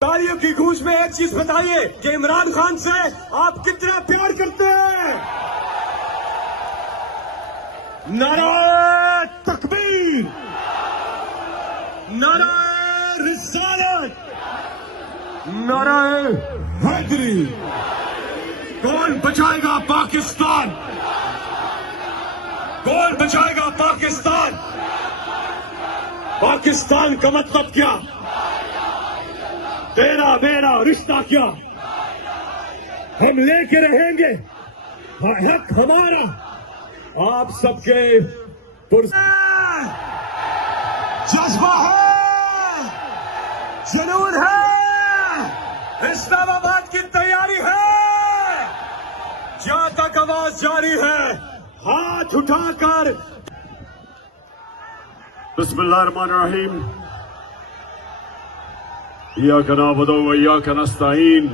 तालियों की गूंज में एक चीज बताइए कि इमरान खान से आप कितना प्यार करते हैं। नारे तकबीर, नारे रिसालत, नारे हैदरी। कौन बचाएगा पाकिस्तान? कौन बचाएगा पाकिस्तान? पाकिस्तान का मतलब क्या? तेरा मेरा रिश्ता क्या? हम लेके रहेंगे, हक हमारा, आप सबके जज्बा है, जुनून है, इस्लामाबाद की तैयारी है। जहां तक आवाज जारी है, हाथ उठाकर बिस्मिल्लाहिर्रहमानिर्रहीम। इय्याका नअबुदु व इय्याका नस्तईन।